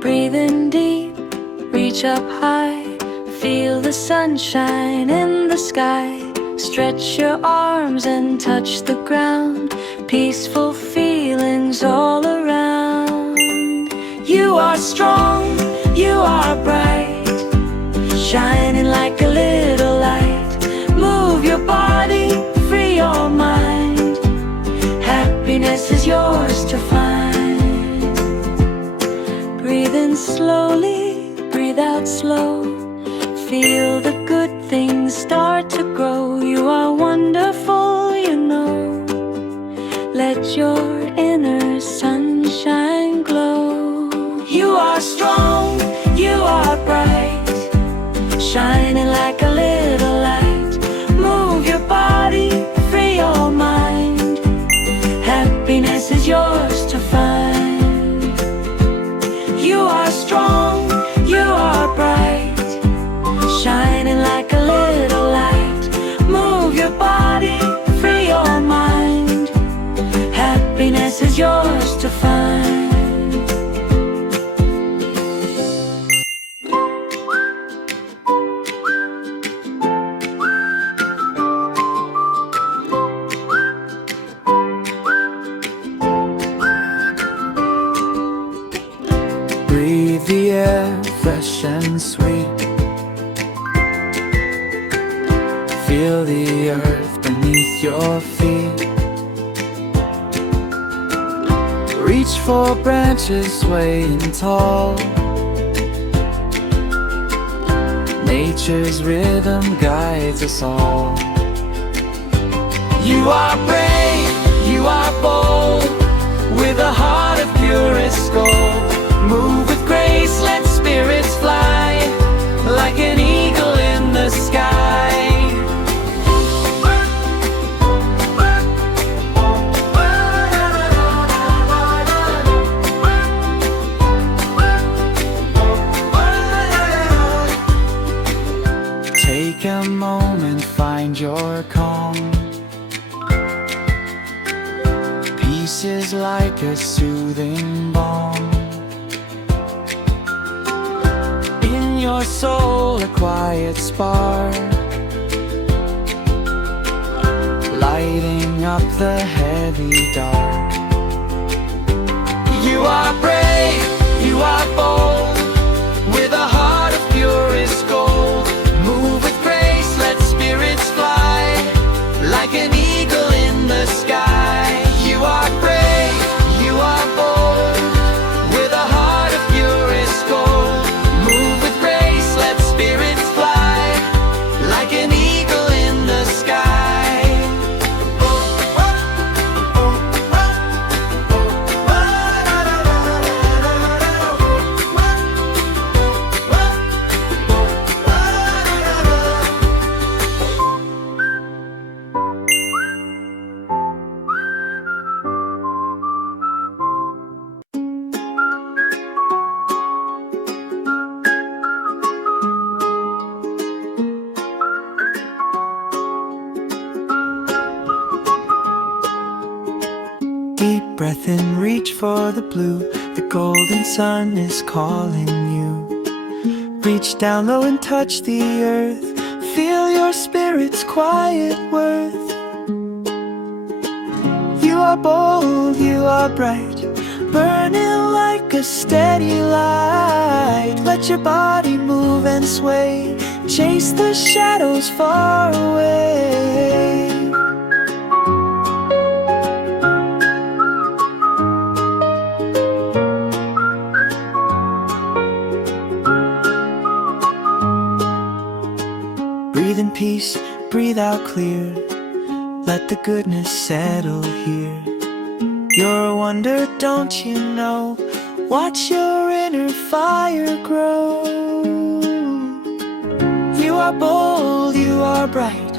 Breathe in deep, reach up high, feel the sunshine in the sky. Stretch your arms and touch the ground, peaceful feelings all around. You are strong, you are bright, shining like a little light. Move your body, free your mind, happiness is yours to find. Breathe in slowly, breathe out slow, feel the good things start to grow. You are wonderful, you know, let your inner sunshine glow. You are strong, you are bright, shining like a little light. Move your body, free your mind, happiness is yours to find. You are strong, you are bright, shining like a little light. Move your body, free your mind, happiness is yours to find. Breathe the air, fresh and sweet. Feel the earth beneath your feet. Reach for branches swaying tall. Nature's rhythm guides us all. You are brave, you are bold, with a heart of purest gold. Move with grace, let spirits fly, like an eagle in the sky. Take a moment, find your calm. Peace is like a soothing balm. In your soul a quiet spark, lighting up the heavy dark. You are brave, you are bold, with a heart of purest gold. Move with grace, let spirits fly, like an eagle in the sky. You are brave, you are bold, with a heart of purest gold. Move with grace, let spirits fly, like an eagle in the sky. Deep breath in, reach for the blue. The golden sun is calling you. Reach down low and touch the earth. Feel your spirit's quiet worth. You are bold, you are bright, burning like a steady light. Let your body move and sway, chase the shadows far away. Breathe in peace, breathe out clear, let the goodness settle here. You're a wonder, don't you know? Watch your inner fire grow. You are bold, you are bright,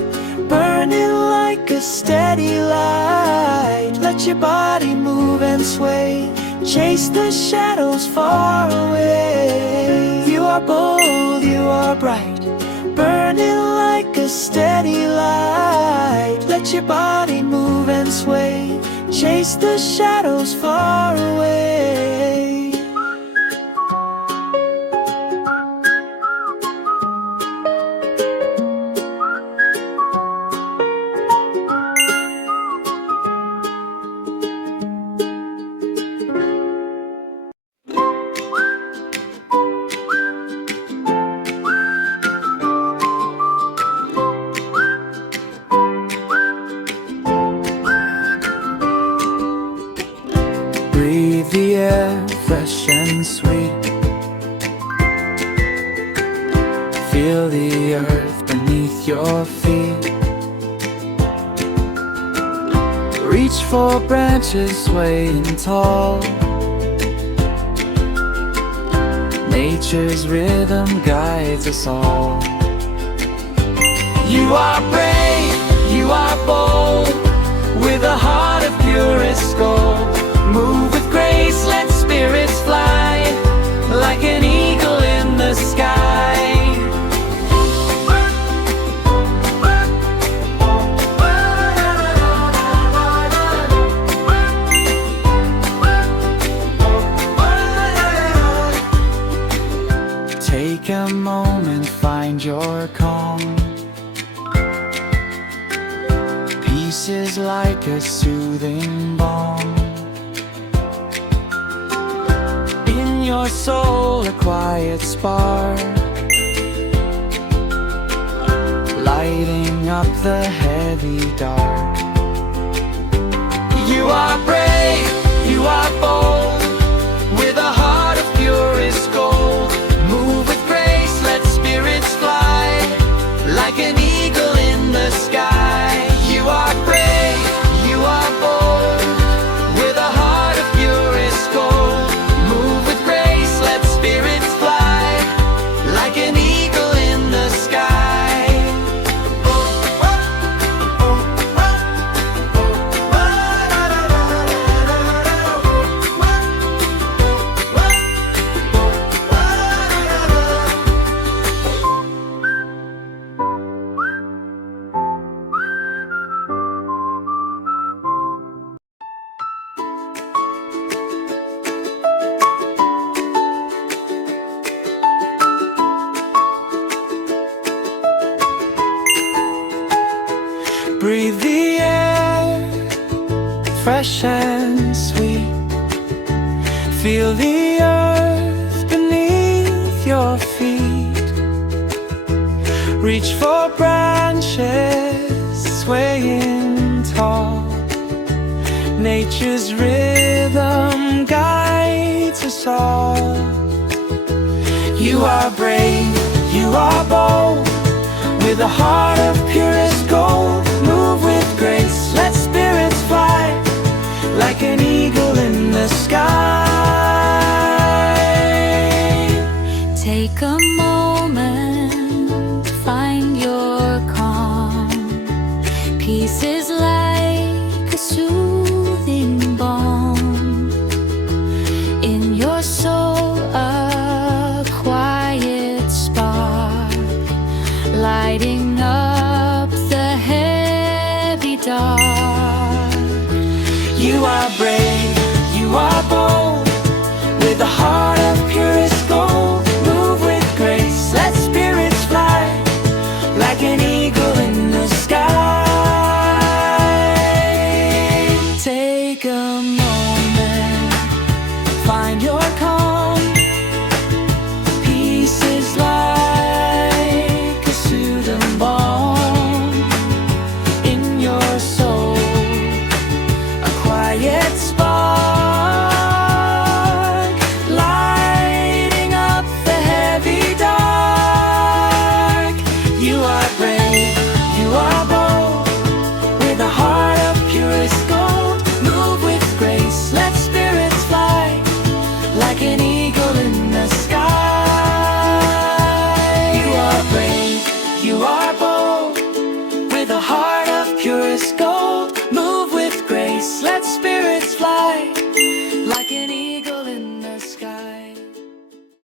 burning like a steady light. Let your body move and sway, chase the shadows far away. You are are bold, you are bright, burning like a steady light. Let your body move and sway, chase the shadows far away. Breathe the air, fresh and sweet. Feel the earth beneath your feet. Reach for branches swaying tall. Nature's rhythm guides us all. You are brave, you are bold, with a heart of purest gold. Move with grace, let spirits fly, like an eagle in the sky. Take a moment, find your calm. Peace is like a soothing balm. In your soul a quiet spark, lighting up the heavy dark. You are brave, you are bold, with a heart of purest gold. Move with grace, let spirits fly, like an eagle in the sky. You are brave, you are bold, with a heart of purest gold. Move with grace, let spirits fly, like an eagle in the sky. Breathe the air, fresh and sweet. Feel the earth beneath your feet. Reach for branches swaying tall. Nature's rhythm guides us all. You are brave, you are bold, with a heart of purest gold. Move with grace, let spirits fly, like an eagle in the sky. Take a moment, find your calm. Peace is like a soothing balm. In your soul a quiet spark, lighting up the heavy dark. You are brave,